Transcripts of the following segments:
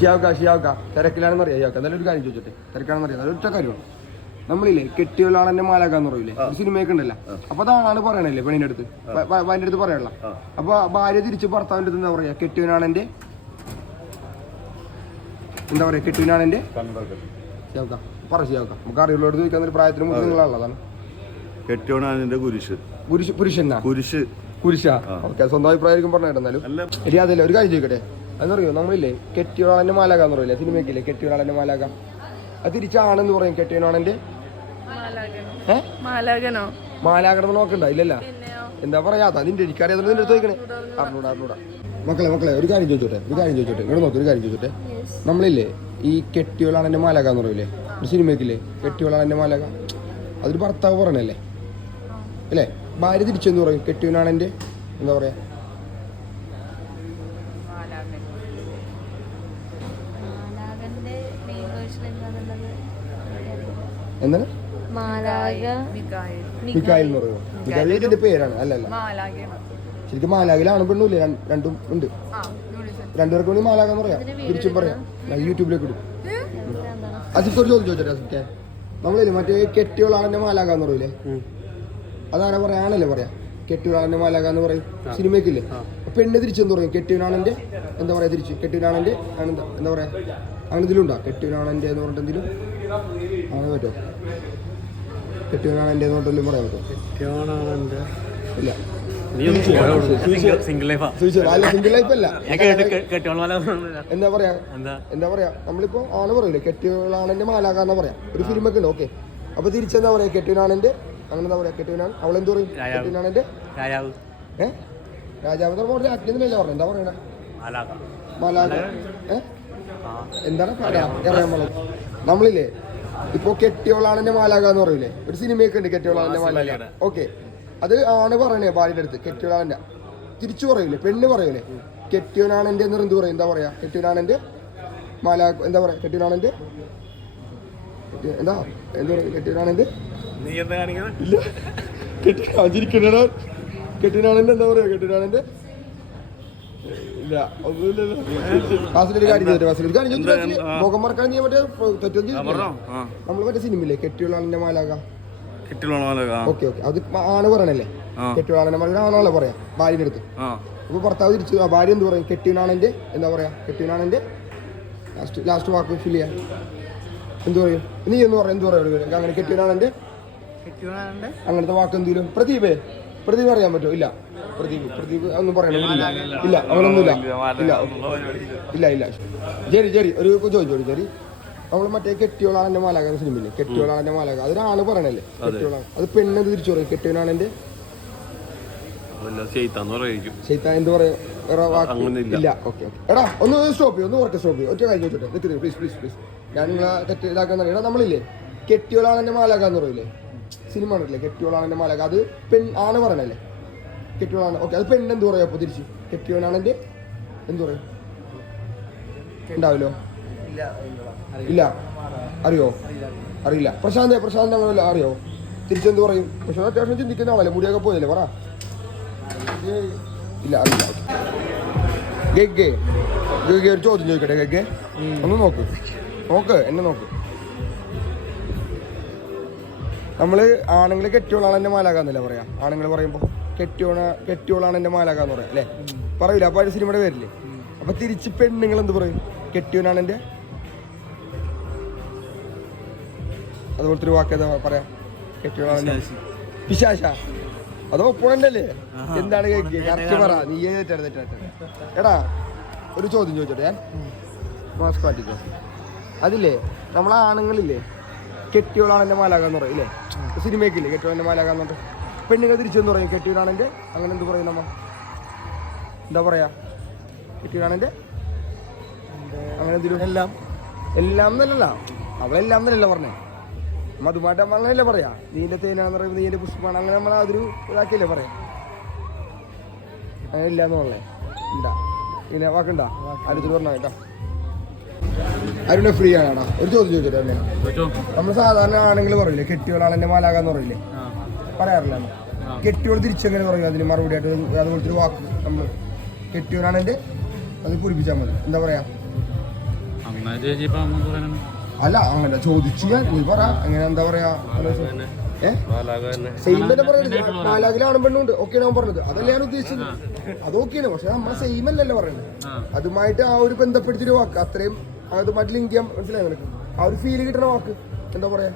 ഷിയാവുക തിരക്കിലാണെന്ന് അറിയാം. ഷിയാവുക എന്നാലും ഒരു കാര്യം ചോദിച്ചോട്ടെ, തിരക്കാണെന്ന് അറിയാം. അതൊരു ഒറ്റ കാര്യമാണ്. നമ്മളില്ലേ കെട്ടിയോളാണ് എന്നെ മാലാക്കാന്ന് പറയൂലേ, സിനിമയൊക്കെ ഉണ്ടല്ലോ. അപ്പൊ അതാണ് പറയണല്ലേ പെണ്ണിന്റെ അടുത്ത്, ഭാര്യന്റെ അടുത്ത് പറയാനുള്ള. അപ്പൊ ഭാര്യ തിരിച്ച് ഭർത്താവിന്റെ അടുത്ത് എന്താ പറയാ? കെട്ടിയോനാണ് എന്റെ എന്താ പറയാ? കെട്ടിയോനാണ് എന്റെ ഷിയാവുക പറ. ഷിയാവുക നമുക്ക് അറിയുള്ളവരോട് ചോദിക്കാൻ ഒരു പ്രായത്തിന് മുമ്പ് നിങ്ങളുള്ളതാണ്. കെട്ടിയോനാണ് കുരിശ്. കുരിശാ ഓക്കെ, സ്വന്തം അഭിപ്രായം പറഞ്ഞിട്ടുണ്ടാലും ശരി. അതല്ല ഒരു കാര്യം ചോദിക്കട്ടെ, അതെന്ന് പറയോ നമ്മളില്ലേ കെട്ടിയോളാണെന്നെ മാലാകാന്ന് പറയില്ലേ സിനിമയ്ക്കില്ലേ, കെട്ടിയോളാണെന്നെ മാലാക. അത് തിരിച്ചാണെന്ന് പറയും കെട്ടിയോനാണെന്റെ മാലാകണം നോക്കണ്ട ഇല്ലല്ല. എന്താ പറയാത്ത നിന്റെ എനിക്കറിയാതെ നിന്റെ അടുത്ത് ചോദിക്കണേ. അറിഞ്ഞൂടാ മക്കളെ ഒരു കാര്യം ചോദിച്ചോട്ടെ ഇവിടെ നോക്ക്. ഒരു കാര്യം ചോദിച്ചോട്ടെ, നമ്മളില്ലേ ഈ കെട്ടിയോളാണെന്റെ മാലാകാന്ന് പറയില്ലേ ഒരു സിനിമയ്ക്കില്ലേ, കെട്ടിയോളാണെന്റെ മാലാക. അതൊരു ഭർത്താവ് പറയണല്ലേ അല്ലേ? ഭാര്യ തിരിച്ചെന്ന് പറയും കെട്ടിയോനാണെന്റെ എന്താ പറയാ? എന്താണ് മിക്കായിൽ എന്ന് പറയുമോ? മിക്കായിൽ ഇതിന്റെ പേരാണ് അല്ലല്ല. ശരിക്കും മാലാകിലാണ് പെണ്ണൂല്ലേ? രണ്ടും ഉണ്ട്. രണ്ടുപേർക്ക് വേണ്ടി മാലാക എന്ന് പറയാം, തിരിച്ചും പറയാം. യൂട്യൂബിലേക്ക് ഇടും. അസിക്കൊരു ചോദ്യം ചോദിച്ചോട്ടെ അസിക്കെ, നമ്മളില്ലേ മറ്റേ കെട്ടിയോളാണെന്റെ മാലാക എന്ന് പറയൂലേ, അതാരാ പറയാണല്ലേ പറയാ? കെട്ടിയോളാണെന്റെ മാലാക എന്ന് പറയും സിനിമയ്ക്കില്ലേ. പെണ്ണ് തിരിച്ചെന്ന് പറയും കെട്ടിയോനാണെന്റെ എന്താ പറയാ? തിരിച്ച് കെട്ടിയോനാണെന്റെ എന്താ പറയാ? അങ്ങനെ ഇതിലുണ്ടോ കെട്ടിയോനാണെന്റെ എന്ന് പറഞ്ഞിട്ട് എന്തെങ്കിലും അങ്ങനെ പറ്റുമോ? കെട്ടിയോനാണെന്റെ എന്ന് പറഞ്ഞിട്ടും പറയാൻ പറ്റുമോ? ഇല്ല സിംഗിൾ ലൈഫ് അല്ല. എന്താ പറയാ നമ്മളിപ്പോ ആണ് പറയൂലേ കെട്ടിയോളാണെന്റെ മാലാക എന്നാ പറയാ ഒരു ഫിലിമൊക്കെ ഉണ്ട്. ഓക്കെ, അപ്പൊ തിരിച്ചെന്താ പറയാ? കെട്ടിയോനാണെന്റെ അങ്ങനെ എന്താ പറയാ? കെട്ടിയോനാണ് അവളെന്ത് പറയും? കെട്ടിയോനാണെന്റെ രാജാവ് പറഞ്ഞില്ല പറഞ്ഞ എന്താ പറയണ? മാലാക എന്താണ് അറിയാൻ. നമ്മളില്ലേ ഇപ്പൊ കെട്ടിയോളാണെന്റെ മാലാക എന്ന് പറയൂലേ ഒരു സിനിമയൊക്കെ ഉണ്ട് കെട്ടിയോളാണെന്റെ മാലാക. ഓക്കെ, അത് ആണ് പറയണേ ഭാര്യയുടെ അടുത്ത് കെട്ടിയോളാണെന്റെ. തിരിച്ചു പറയൂലേ പെണ്ണ് പറയൂലേ കെട്ടിയോനാണെന്റെ എന്ന് എന്ത് പറയും? എന്താ പറയാ? കെട്ടിയോനാണെന്റെ മാലാക എന്താ പറയാ? കെട്ടിയോനാണെന്റെ എന്താ എന്ത് പറയും? കെട്ടിയോനാണെന്റെ ഇല്ല കെട്ടിയോനാണെന്റെ എന്താ പറയാ? കെട്ടിയോനാണെന്റെ ഇല്ല ഒന്നുമില്ലല്ലോ. ക്ലാസ്സിലൊരു കാര്യം മുഖം മറക്കാൻ ചെയ്യാൻ മറ്റേ തെറ്റും നമ്മൾ മറ്റേ സിനിമയില്ലേ കെട്ടിയോളാണെന്റെ മാലാക. ഓക്കെ അത് ആണ് പറയണല്ലേ കെട്ടിയോളാണെന്റെ മാലാക ആണല്ലോ പറയാ ഭാര്യയുടെ അടുത്ത്. അപ്പൊ ഭർത്താവ് തിരിച്ചു ഭാര്യ എന്ത് പറയും? കെട്ടിയോനാണെന്റെ എന്താ പറയാ? കെട്ടിയോനാണെന്റെ ലാസ്റ്റ് വാക്ക് ഫിൽ ചെയ്യാൻ എന്ത് പറയും? നീ എന്ന് പറയാം എന്ത് പറയാം? അങ്ങനെ കെട്ടിയോനാണെന്റെ അങ്ങനത്തെ വാക്ക് എന്തെങ്കിലും. പ്രദീപ് അറിയാൻ പറ്റുമോ? ഇല്ല പ്രദീപ് ഒന്നും പറയണില്ല. ഇല്ല അവനൊന്നുമില്ല. ഇല്ല ജെറി ഒരു ചോദിച്ചോളൂ. ജെറി നമ്മൾ മറ്റേ കെട്ടിയോളാണെന്റെ മാലാക സിനിമയില്ലേ കെട്ടിയോളാണെന്റെ മാലാക, അതിനാണ് പറയണല്ലേ കെട്ടിയോളാണ്. അത് പെണ്ണെന്ത് തിരിച്ചു പറയും? കെട്ടിയോനാണെന്റെ ശൈത്താൻ എന്ത് പറയാ? ഇല്ല. ഓക്കെ എടാ ഒന്ന് സ്റ്റോപ്പ് ചെയ്യും, ഒന്ന് കുറച്ച് സ്റ്റോപ്പ് ചെയ്യും. ഒറ്റ കാര്യം ചോദിച്ചോട്ടെ, നിൽക്കുന്നത് പ്ലീസ്. ഞാൻ നിങ്ങളെ തെറ്റ് ഇതാക്കാൻ അറിയാം. നമ്മളില്ലേ കെട്ടിയോളാണെന്റെ മാലാക എന്ന് പറയില്ലേ സിനിമ ഉണ്ടല്ലേ കെട്ടിയോളാണെന്റെ മാലാക, അത് ആണ് പറയണല്ലേ കെട്ടിയോളാണ്. ഓക്കെ, അത് പെണ്ണെന്ത് പറയാ? അപ്പൊ തിരിച്ച് കെട്ടിയോനാണെന്റെ എന്ത് പറയും? ഉണ്ടാവില്ലോ? ഇല്ല അറിയില്ല. പ്രശാന്ത് അങ്ങനെ അറിയോ? തിരിച്ചെന്ത് പറയും? പക്ഷെ അത്യാവശ്യം ചിന്തിക്കുന്ന ആളല്ലേ, മുടിയൊക്കെ പോയല്ലേ പറ. ഇല്ല അറിയില്ല. ഗെ ഒരു ചോദ്യം ചോദിക്കട്ടെ. ഗെ ഒന്ന് നോക്ക് എന്നെ നോക്ക്. നമ്മള് ആണുങ്ങൾ കെട്ടിയോളാണെന്റെ മാലാകാന്നല്ലേ പറയാ? ആണുങ്ങൾ പറയുമ്പോ കെട്ടിയോളാണെന്റെ മാലാകാന്ന് പറയാം അല്ലേ? പറയൂല. അപ്പൊ ഒരു സിനിമയുടെ പേരില്ലേ? അപ്പൊ തിരിച്ച് പെണ്ണുങ്ങൾ എന്ത് പറയും? കെട്ടിയോനാണെന്റെ അതുപോലത്തെ ഒരു വാക്ക് ഏതാ പറയാ? കെട്ടിയോളാണെന്റെ പിശാശ. അതോ ഒപ്പോണന്റ് അല്ലേ? എന്താണ് കറക്റ്റ് പറ. നീ തെറ്റാ. എടാ ഒരു ചോദ്യം ചോദിച്ചോട്ടെ ഞാൻ, മാസ്ക് മാറ്റിക്കോ. അതില്ലേ നമ്മളെ ആണുങ്ങളില്ലേ കെട്ടിയോളാണെന്റെ മാലാക എന്ന് പറയും ഇല്ലേ സിനിമയ്ക്കില്ലേ കെട്ടിയോളാണെന്റെ മാലാക എന്ന് പറഞ്ഞിട്ട്. പെണ്ണുങ്ങൾ തിരിച്ചെന്ന് പറയും കെട്ടിയോളാണെന്റെ അങ്ങനെ എന്ത് പറയും? നമ്മ എന്താ പറയാ? കെട്ടിയോളാണെന്റെ അങ്ങനെ എന്തെങ്കിലും എല്ലാം എന്നല്ല, അവളെല്ലാം എന്നല്ല പറഞ്ഞേ. മധുമാട്ടം അങ്ങനെയല്ലേ പറയാ? നീന്റെ തേനാന്ന് പറയുമ്പോൾ നീന്റെ പുഷ്പമാണ്, അങ്ങനെ നമ്മൾ അതൊരു ഇതാക്കിയല്ലേ പറയാം. അങ്ങനെ ഇല്ലാന്ന് പറഞ്ഞേ ഉണ്ടാ പിന്നെ വാക്കുണ്ടാ? അടുത്ത് പറഞ്ഞ കേട്ടോ. അരുണ ഫ്രീ ആണാ? ഒരു ചോദ്യം ചോദിച്ചിട്ടല്ലേ? നമ്മൾ സാധാരണ ആണെങ്കിൽ പറയില്ലേ കെട്ടിയോളാണെന്റെ മാലാകാന്ന് പറയില്ലേ? പറയാറില്ല. കെട്ടിയോൾ തിരിച്ചെങ്ങനെ പറയും? അതിന് മറുപടി ആയിട്ട് അതുപോലത്തെ ഒരു വാക്ക് നമ്മൾ കെട്ടിയോളാണെന്റെ അത് പൂരിപ്പിച്ചാൽ മതി. എന്താ പറയാ? അല്ല അങ്ങനെ ചോദിച്ചു ഞാൻ നീ പറ അങ്ങനെ എന്താ പറയാ സെയിം തന്നെ പറയുന്നത് മാലാഖിലാണും പെണ്ണുണ്ട് ഓക്കെയാണ് ഞാൻ പറഞ്ഞത് അതല്ലേ ഞാൻ ഉദ്ദേശിച്ചത് അതൊക്കെയാണ് പക്ഷെ നമ്മളെ സെയിം അല്ലല്ലോ പറയുന്നത് അതുമായിട്ട് ആ ഒരു ബന്ധപ്പെടുത്തിയൊരു വാക്ക് അത്രയും അതുമായിട്ട് ലിങ്ക് ചെയ്യാൻ മനസ്സിലായി നിനക്ക് ആ ഒരു ഫീല് കിട്ടണ വാക്ക് എന്താ പറയാ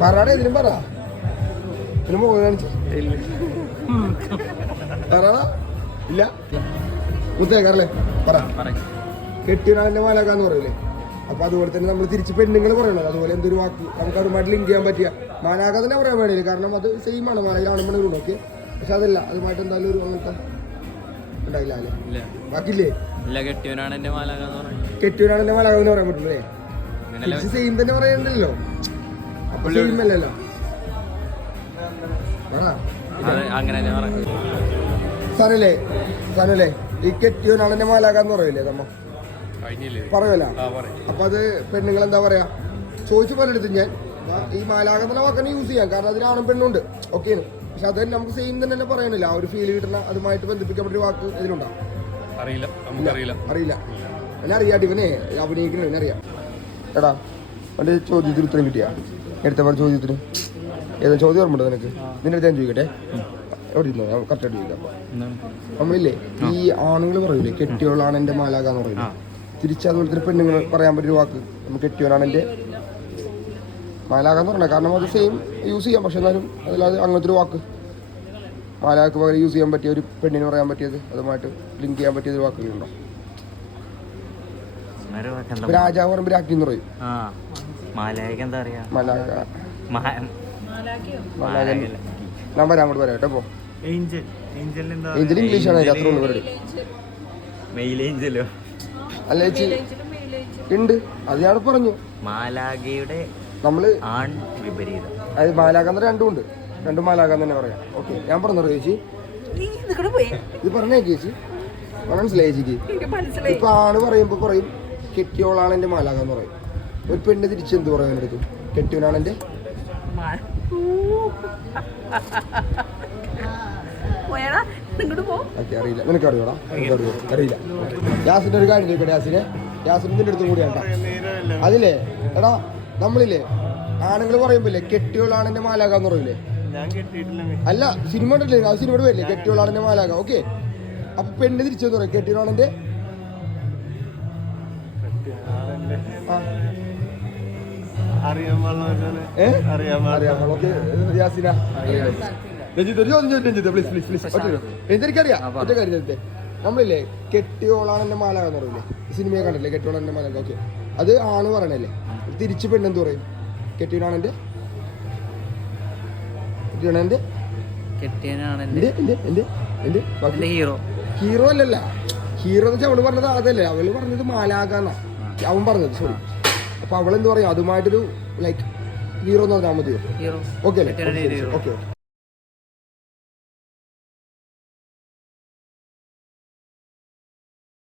പറയാടെ ഇതിനും പറ ഇതിന് മുഖം കാണിച്ചു പറയാ ഇല്ല മുത്തേക്കാറല്ലേ പറ കെട്ടിയനാളിന്റെ മാലാകാന്ന് പറയൂലേ അപ്പൊ അതുപോലെ തന്നെ നമ്മൾ തിരിച്ച് പെണ്ണുങ്ങൾ പറയണത് അതുപോലെ എന്തൊരു വാക്ക് നമുക്ക് അതുമായിട്ട് ലിങ്ക് ചെയ്യാൻ പറ്റിയ മാലാക തന്നെ പറയാൻ വേണ്ടിയില്ല കാരണം അത് സെയിം ആണ് മാലാകയിലാണ് പെണ്ണുങ്ങളും ഓക്കെ പക്ഷെ അതല്ല അതുമായിട്ട് എന്തായാലും ഒരു അങ്ങനത്തെ ഉണ്ടായില്ല അല്ലേ ബാക്കിയില്ലേ കെട്ടിയവനാണെന്റെ മാലാക എന്ന് പറയാൻ പറ്റുള്ളൂ അല്ലേ സെയിം തന്നെ പറയണ്ടല്ലോ അപ്പൊ സെയിം അല്ലല്ലോ സനല്ലേ ഈ കെട്ടിയവനാണെന്റെ മാലാക എന്ന് പറയില്ലേ നമ്മ പറയല അപ്പൊ അത് പെണ്ണുങ്ങൾ എന്താ പറയാ ചോദിച്ചു പലയിടത്തും ഞാൻ ഈ മാലാക എന്നുള്ള വാക്കന്നെ യൂസ് ചെയ്യാം കാരണം അതിലാണും പെണ്ണുണ്ട് ഓക്കെയാണ് പക്ഷെ അത് നമുക്ക് സെയിം തന്നെ പറയണില്ല ആ ഒരു ഫീൽ കിട്ടുന്ന അതുമായിട്ട് ബന്ധിപ്പിക്കപ്പെട്ട വാക്ക് ഇതിലുണ്ടാവും അറിയില്ല എന്നെ അറിയാം ഇവനെ അഭിനയിക്കണ അറിയാം എടാ അവന്റെ ചോദ്യത്തിന് ഉത്തരം കിട്ടിയാ എടുത്ത പറഞ്ഞ ചോദ്യത്തിന് ഏതാ ചോദ്യം ഓർമ്മ നിനക്ക് നിന്റെ അടുത്ത് ഞാൻ ചോദിക്കട്ടെ എവിടെ ഇരുന്നോ ഞാൻ കറക്റ്റായിട്ട് ചോദിക്കാം നമ്മളില്ലേ ഈ ആണുങ്ങൾ പറയൂലേ കെട്ടിയോളാണ് എന്റെ മാലാക എന്ന് പറയില്ലേ തിരിച്ചതുപോലെ തന്നെ പെണ്ണുങ്ങൾ പറയാൻ പറ്റിയ വാക്ക് നമുക്ക് കെട്ടിയോനാണ് എൻ്റെ മാലാക എന്ന് പറഞ്ഞത് കാരണം അത് സെയിം യൂസ് ചെയ്യാം പക്ഷെ എന്നാലും അതിലത് അങ്ങനത്തെ ഒരു വാക്ക് മാലാക്ക് പകരം യൂസ് ചെയ്യാൻ പറ്റിയ ഒരു പെണ്ണിന് പറയാൻ പറ്റിയത് അതുമായിട്ട് ലിങ്ക് ചെയ്യാൻ പറ്റിയ വാക്കുകളുണ്ടോ രാജാവ് പറയുമ്പോൾ രാജ്ഞി എന്ന് പറയും ഞാൻ വരാൻ അങ്ങോട്ട് വരാം കേട്ടോ ഏഞ്ചൽ ഇംഗ്ലീഷാണ് അത്ര ഉള്ളു പരിപാടി അല്ല ചേച്ചി ഉണ്ട് അത് ഞാൻ പറഞ്ഞു മാലാഖയുടെ നമ്മള് വിപരീതം അത് മാലാഖ രണ്ടും ഉണ്ട് രണ്ടും മാലാഖ തന്നെ പറയാം ഓക്കെ ഞാൻ പറഞ്ഞു ചേച്ചി ഇത് പറഞ്ഞേ ചേച്ചി മനസ്സിലായി ചേച്ചിക്ക് ഇപ്പൊ ആണ് പറയുമ്പോ പറയും കെട്ടിയോളാണ് എന്റെ മാലാഖ എന്ന് പറയും ഒരു പെണ്ണ് തിരിച്ച് എന്ത് പറയാൻ എടുത്തു കെട്ടിയോനാണ് എന്റെ അറിയില്ല നിനക്ക് അറിയോടാ അറിയില്ല യാസിന്റെ ഒരു കാര്യം ചോദിക്കട്ടെ യാസിന് നിന്റെ അടുത്തും കൂടി വേണ്ട അതില്ലേ എടാ നമ്മളില്ലേ ആണുങ്ങൾ പറയുമ്പോലെ കെട്ടിയോളാണ് എന്റെ മാലാക എന്ന് പറയൂലേ അല്ല സിനിമ ഉണ്ടല്ലേ ആ സിനിമയുടെ പേരില്ലേ കെട്ടിയോളാണ് എന്റെ മാലാക ഓക്കെ അപ്പൊ പെണ്ണ് തിരിച്ചെന്ന് പറയും കെട്ടിയോളാണ് എന്റെ എനിക്കറിയാം ഒറ്റ കാര്യം നമ്മളില്ലേ കെട്ടിയോളാണ് എന്റെ മാലാക എന്ന് പറയില്ലേ സിനിമയെ കണ്ടില്ലേ കെട്ടിയോളാണ് എന്റെ മാലാക ഓക്കെ അത് ആണ് പറയണല്ലേ തിരിച്ച് പെണ്ണെന്ത് പറയും കെട്ടിയോനാണ് എന്റെ ഹീറോ അല്ലല്ല ഹീറോ എന്ന് വെച്ചാൽ അവള് പറഞ്ഞത് അതല്ലേ അവള് പറഞ്ഞത് മാലാകാന്നാ അവൻ പറഞ്ഞത് സോറി അപ്പൊ അവളെന്ത് പറയും അതുമായിട്ടൊരു ലൈക്ക് ഹീറോ എന്ന് പറഞ്ഞാൽ മതിയോ ഓക്കെ അല്ലേ ഓക്കെ